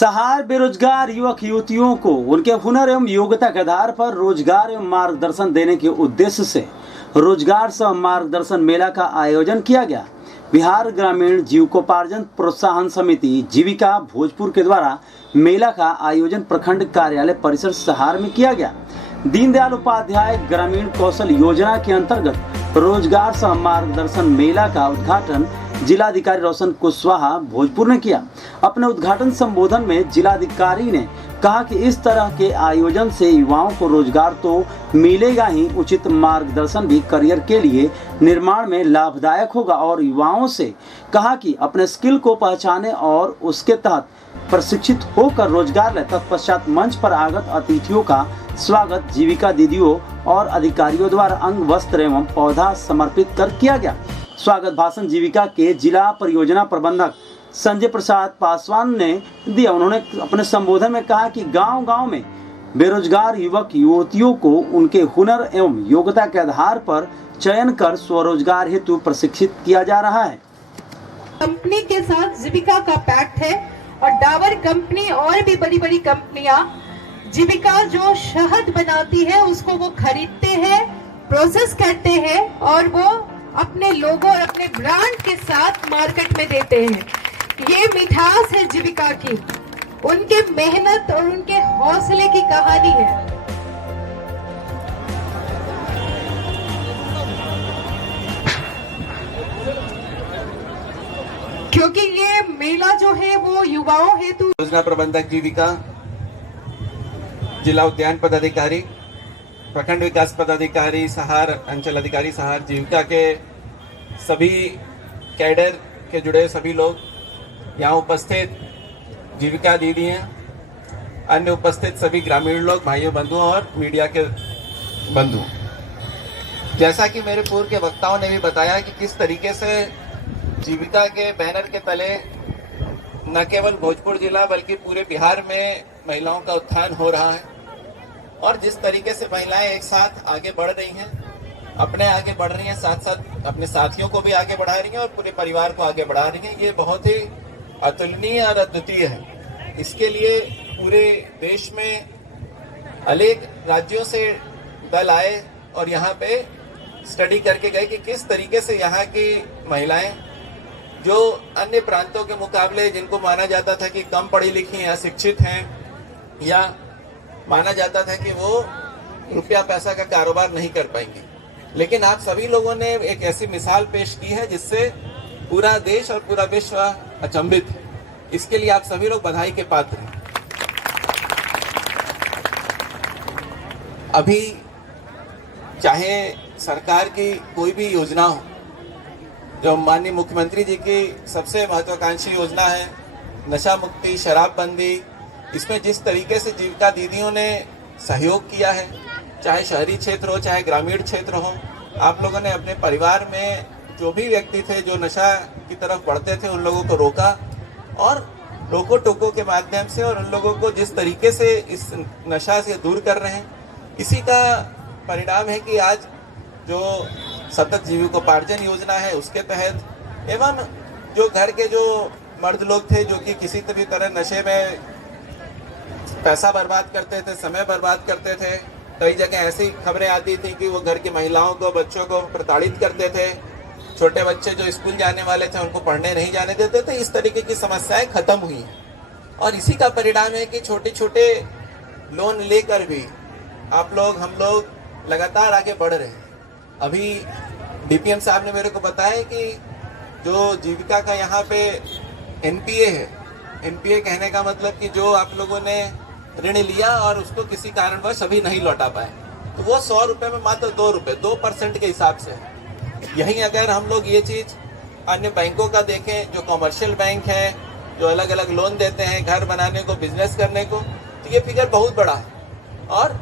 सहार बेरोजगार युवक युवतियों को उनके हुनर एवं योग्यता के आधार पर रोजगार एवं मार्गदर्शन देने के उद्देश्य से रोजगार सह मार्गदर्शन मेला का आयोजन किया गया। बिहार ग्रामीण जीविकोपार्जन प्रोत्साहन समिति जीविका भोजपुर के द्वारा मेला का आयोजन प्रखंड कार्यालय परिसर सहार में किया गया। दीनदयाल उपाध्याय ग्रामीण कौशल योजना के अंतर्गत रोजगार सह मार्गदर्शन मेला का उद्घाटन जिलाधिकारी रोशन कुशवाहा भोजपुर ने किया। अपने उद्घाटन संबोधन में जिलाधिकारी ने कहा कि इस तरह के आयोजन से युवाओं को रोजगार तो मिलेगा ही, उचित मार्गदर्शन भी करियर के लिए निर्माण में लाभदायक होगा और युवाओं से कहा कि अपने स्किल को पहचाने और उसके तहत प्रशिक्षित होकर रोजगार लें। तत्पश्चात मंच पर आगत अतिथियों का स्वागत जीविका दीदियों और अधिकारियों द्वारा अंग वस्त्र एवं पौधा समर्पित कर किया गया। स्वागत भाषण जीविका के जिला परियोजना प्रबंधक संजय प्रसाद पासवान ने दिया। उन्होंने अपने संबोधन में कहा कि गांव-गांव में बेरोजगार युवक युवतियों को उनके हुनर एवं योग्यता के आधार पर चयन कर स्वरोजगार हेतु प्रशिक्षित किया जा रहा है। कंपनी के साथ जीविका का पैक्ट है और डाबर कंपनी और भी बड़ी बड़ी कंपनियां जीविका जो शहद बनाती है उसको वो खरीदते हैं, प्रोसेस करते हैं और वो अपने लोगो और अपने ब्रांड के साथ मार्केट में देते हैं। ये मिठास है जीविका की, उनके मेहनत और उनके हौसले की कहानी है। क्योंकि ये मेला जो है वो युवाओं हेतु। योजना प्रबंधक जीविका, जिला उद्यान पदाधिकारी, प्रखंड विकास पदाधिकारी सहार, अंचल अधिकारी सहार, जीविका के सभी कैडर के जुड़े सभी लोग यहाँ उपस्थित, जीविका दीदी हैं, अन्य उपस्थित सभी ग्रामीण लोग, भाइयों बंधुओं और मीडिया के बंधु। जैसा कि मेरे पूर्व के वक्ताओं ने भी बताया कि किस तरीके से जीविका के बैनर के तले न केवल भोजपुर जिला बल्कि पूरे बिहार में महिलाओं का उत्थान हो रहा है और जिस तरीके से महिलाएं एक साथ आगे बढ़ रही हैं, अपने आगे बढ़ रही हैं, साथ साथ अपने साथियों को भी आगे बढ़ा रही हैं और पूरे परिवार को आगे बढ़ा रही हैं, ये बहुत ही अतुलनीय और अद्वितीय है। इसके लिए पूरे देश में अनेक राज्यों से दल आए और यहाँ पे स्टडी करके गए कि किस तरीके से यहाँ की महिलाएं जो अन्य प्रांतों के मुकाबले जिनको माना जाता था कि कम पढ़ी लिखी या शिक्षित हैं या माना जाता था कि वो रुपया पैसा का कारोबार नहीं कर पाएंगे, लेकिन आप सभी लोगों ने एक ऐसी मिसाल पेश की है जिससे पूरा देश और पूरा विश्व अचंभित है। इसके लिए आप सभी लोग बधाई के पात्र हैं। अभी चाहे सरकार की कोई भी योजना हो, जो माननीय मुख्यमंत्री जी की सबसे महत्वाकांक्षी योजना है नशा मुक्ति, शराबबंदी, इसमें जिस तरीके से जीविका दीदियों ने सहयोग किया है, चाहे शहरी क्षेत्र हो चाहे ग्रामीण क्षेत्र हो, आप लोगों ने अपने परिवार में जो भी व्यक्ति थे जो नशा की तरफ बढ़ते थे उन लोगों को रोका और रोको टोको के माध्यम से और उन लोगों को जिस तरीके से इस नशा से दूर कर रहे हैं, इसी का परिणाम है कि आज जो सतत जीविकोपार्जन योजना है उसके तहत एवं जो घर के जो मर्द लोग थे जो कि किसी भी तरह नशे में पैसा बर्बाद करते थे, समय बर्बाद करते थे, कई जगह ऐसी खबरें आती थी कि वो घर की महिलाओं को, बच्चों को प्रताड़ित करते थे, छोटे बच्चे जो स्कूल जाने वाले थे उनको पढ़ने नहीं जाने देते थे। इस तरीके की समस्याएं खत्म हुई हैं और इसी का परिणाम है कि छोटे छोटे लोन लेकर भी आप लोग, हम लोग लगातार आगे बढ़ रहे हैं। अभी डीपीएम साहब ने मेरे को बताया कि जो जीविका का यहाँ पे एनपीए है, एनपीए कहने का मतलब कि जो आप लोगों ने ऋण लिया और उसको किसी कारणवश अभी नहीं लौटा पाए, तो वो 100 रुपये में मात्र 2 रुपये, 2% के हिसाब से है। यहीं अगर हम लोग ये चीज़ अन्य बैंकों का देखें, जो कमर्शियल बैंक है, जो अलग अलग लोन देते हैं घर बनाने को, बिजनेस करने को, तो ये फिगर बहुत बड़ा है और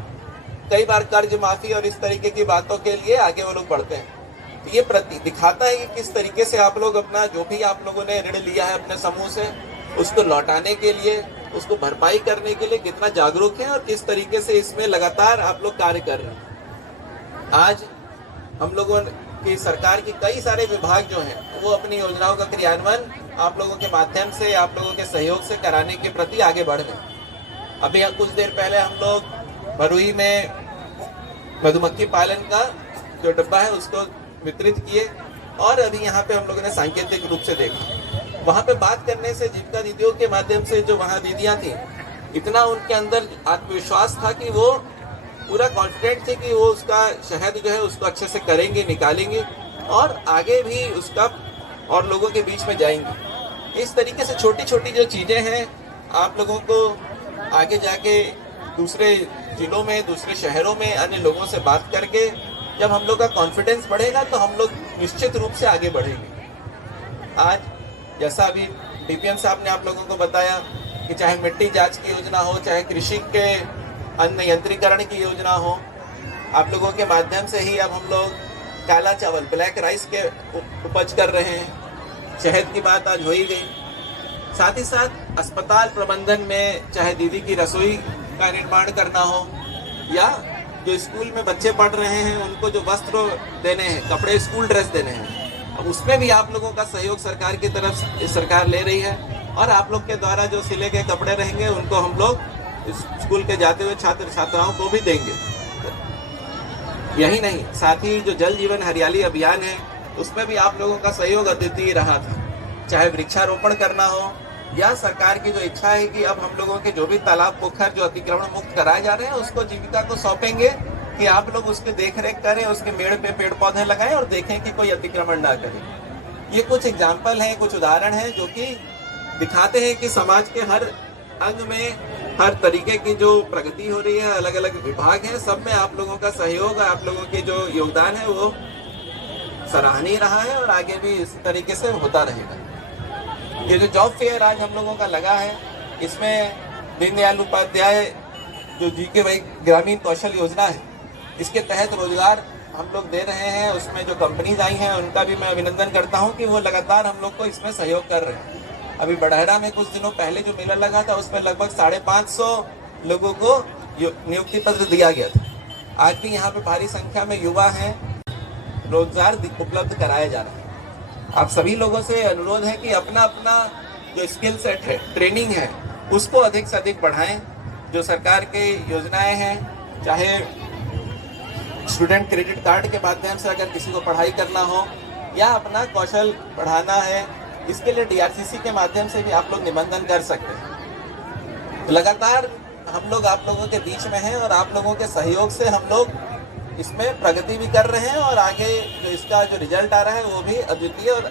कई बार कर्ज माफी और इस तरीके की बातों के लिए आगे वो लोग बढ़ते हैं। तो ये दिखाता है कि किस तरीके से आप लोग अपना जो भी आप लोगों ने ऋण लिया है अपने समूह से, उसको लौटाने के लिए, उसको भरपाई करने के लिए कितना जागरूक है और किस तरीके से इसमें लगातार आप लोग कार्य कर रहे हैं। आज हम लोगों की सरकार की कई सारे विभाग जो हैं वो अपनी योजनाओं का क्रियान्वयन आप लोगों के माध्यम से, आप लोगों के सहयोग से कराने के प्रति आगे बढ़ रहे। अभी कुछ देर पहले हम लोग भरुई में मधुमक्खी पालन का जो डब्बा है उसको वितरित किए, और अभी यहाँ पे हम लोगों ने सांकेतिक रूप से देखा। वहाँ पे बात करने से जीविका दीदियों के माध्यम से जो वहाँ दीदियाँ थी, इतना उनके अंदर आत्मविश्वास था कि वो पूरा कॉन्फिडेंट थे कि वो उसका शहद जो है उसको अच्छे से करेंगे, निकालेंगे और आगे भी उसका और लोगों के बीच में जाएंगे। इस तरीके से छोटी छोटी जो चीज़ें हैं, आप लोगों को आगे जाके दूसरे जिलों में, दूसरे शहरों में अन्य लोगों से बात करके जब हम लोग का कॉन्फिडेंस बढ़ेगा तो हम लोग निश्चित रूप से आगे बढ़ेंगे। आज जैसा अभी डीपीएम साहब ने आप लोगों को बताया कि चाहे मिट्टी जांच की योजना हो, चाहे कृषि के अन्न यंत्रीकरण की योजना हो, आप लोगों के माध्यम से ही अब हम लोग काला चावल, ब्लैक राइस के उपज कर रहे हैं। शहद की बात आज हो ही गई। साथ ही साथ अस्पताल प्रबंधन में चाहे दीदी की रसोई का निर्माण करना हो, या जो स्कूल में बच्चे पढ़ रहे हैं उनको जो वस्त्र देने हैं, कपड़े, स्कूल ड्रेस देने हैं, अब उसमें भी आप लोगों का सहयोग सरकार की तरफ से सरकार ले रही है। और आप लोग के द्वारा जो सिले के कपड़े रहेंगे उनको हम लोग स्कूल के जाते हुए छात्र छात्राओं को भी देंगे। यही नहीं, साथ ही जो जल जीवन हरियाली अभियान है उसमें भी आप लोगों का सहयोग अद्वितीय रहा था। चाहे वृक्षारोपण करना हो, या सरकार की जो इच्छा है कि अब हम लोगों के जो भी तालाब पोखर जो अतिक्रमण मुक्त कराए जा रहे हैं उसको जीविका को सौंपेंगे कि आप लोग उसकी देखरेख करें, उसके मेड़ पे पेड़ पौधे लगाएं और देखें कि कोई अतिक्रमण ना करे। ये कुछ एग्जाम्पल हैं, कुछ उदाहरण हैं जो कि दिखाते हैं कि समाज के हर अंग में हर तरीके की जो प्रगति हो रही है, अलग अलग विभाग हैं, सब में आप लोगों का सहयोग, आप लोगों की जो योगदान है वो सराहनीय रहा है और आगे भी इस तरीके से होता रहेगा। ये जो जॉब फेयर आज हम लोगों का लगा है, इसमें दीनदयाल उपाध्याय जो जीके भाई ग्रामीण कौशल योजना है, इसके तहत रोजगार हम लोग दे रहे हैं। उसमें जो कंपनीज आई हैं उनका भी मैं अभिनंदन करता हूं कि वो लगातार हम लोग को इसमें सहयोग कर रहे हैं। अभी बड़हरा में कुछ दिनों पहले जो मेला लगा था उसमें लगभग 550 लोगों को नियुक्ति पत्र दिया गया था। आज भी यहाँ पे भारी संख्या में युवा हैं, रोजगार उपलब्ध कराया जा रहा है। आप सभी लोगों से अनुरोध है कि अपना अपना जो स्किल सेट है, ट्रेनिंग है, उसको अधिक से अधिक बढ़ाएं। जो सरकार की योजनाएं हैं, चाहे स्टूडेंट क्रेडिट कार्ड के माध्यम से अगर किसी को पढ़ाई करना हो या अपना कौशल बढ़ाना है, इसके लिए डीआरसीसी के माध्यम से भी आप लोग निबंधन कर सकते हैं। तो लगातार हम लोग आप लोगों के बीच में हैं और आप लोगों के सहयोग से हम लोग इसमें प्रगति भी कर रहे हैं और आगे जो इसका जो रिजल्ट आ रहा है वो भी अद्वितीय और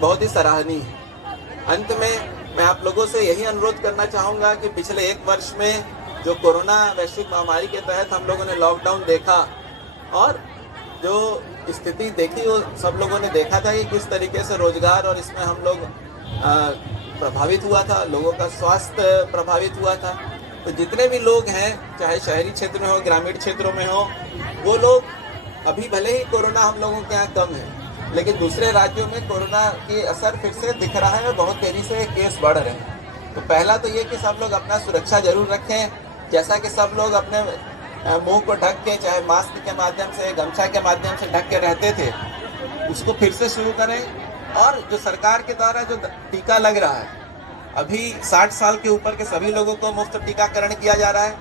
बहुत ही सराहनीय है। अंत में मैं आप लोगों से यही अनुरोध करना चाहूँगा कि पिछले 1 वर्ष में जो कोरोना वैश्विक महामारी के तहत हम लोगों ने लॉकडाउन देखा और जो स्थिति देखी, वो सब लोगों ने देखा था कि किस तरीके से रोजगार और इसमें हम लोग प्रभावित हुआ था, लोगों का स्वास्थ्य प्रभावित हुआ था। तो जितने भी लोग हैं, चाहे शहरी क्षेत्र में हो, ग्रामीण क्षेत्रों में हो, वो लोग अभी भले ही कोरोना हम लोगों के यहाँ कम है, लेकिन दूसरे राज्यों में कोरोना की असर फिर से दिख रहा है और बहुत तेजी से केस बढ़ रहे हैं। तो पहला तो ये कि सब लोग अपना सुरक्षा जरूर रखें, जैसा कि सब लोग अपने मुंह को ढक के, चाहे मास्क के माध्यम से, गमछा के माध्यम से ढक के रहते थे, उसको फिर से शुरू करें। और जो सरकार के द्वारा जो टीका लग रहा है, अभी 60 साल के ऊपर के सभी लोगों को मुफ्त टीकाकरण किया जा रहा है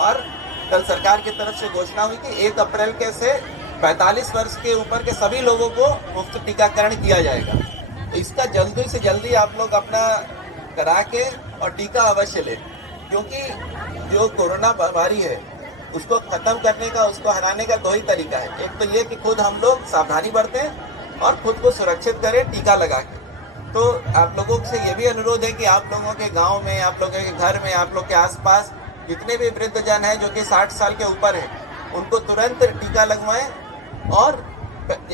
और कल सरकार की तरफ से घोषणा हुई कि 1 अप्रैल के से 45 वर्ष के ऊपर के सभी लोगों को मुफ्त टीकाकरण किया जाएगा। तो इसका जल्दी से जल्दी आप लोग अपना करा के और टीका अवश्य लें, क्योंकि जो कोरोना बीमारी है उसको खत्म करने का, उसको हराने का 2 ही तरीका है। एक तो ये कि खुद हम लोग सावधानी बरतें और खुद को सुरक्षित करें टीका लगा के। तो आप लोगों से ये भी अनुरोध है कि आप लोगों के गांव में, आप लोगों के घर में, आप लोग के आसपास जितने भी वृद्धजन हैं जो कि 60 साल के ऊपर हैं, उनको तुरंत टीका लगवाएं। और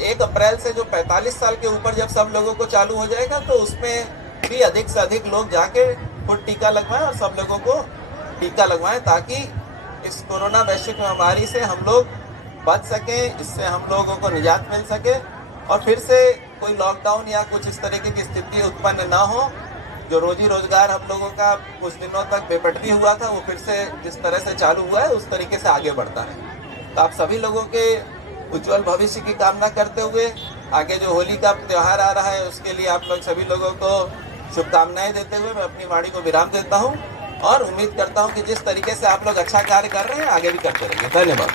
1 अप्रैल से जो 45 साल के ऊपर जब सब लोगों को चालू हो जाएगा तो उसमें भी अधिक से अधिक लोग जाके खुद टीका लगवाएं और सब लोगों को टीका लगवाएं, ताकि इस कोरोना वैश्विक महामारी से हम लोग बच सकें, इससे हम लोगों को निजात मिल सके और फिर से कोई लॉकडाउन या कुछ इस तरीके की स्थिति उत्पन्न ना हो। जो रोजी रोजगार हम लोगों का कुछ दिनों तक बेपटरी हुआ था, वो फिर से जिस तरह से चालू हुआ है उस तरीके से आगे बढ़ता है। तो आप सभी लोगों के उज्जवल भविष्य की कामना करते हुए आगे जो होली का त्यौहार आ रहा है उसके लिए आप लोग सभी लोगों को शुभकामनाएं देते हुए मैं अपनी वाणी को विराम देता हूं और उम्मीद करता हूं कि जिस तरीके से आप लोग अच्छा कार्य कर रहे हैं आगे भी करते रहेंगे। धन्यवाद।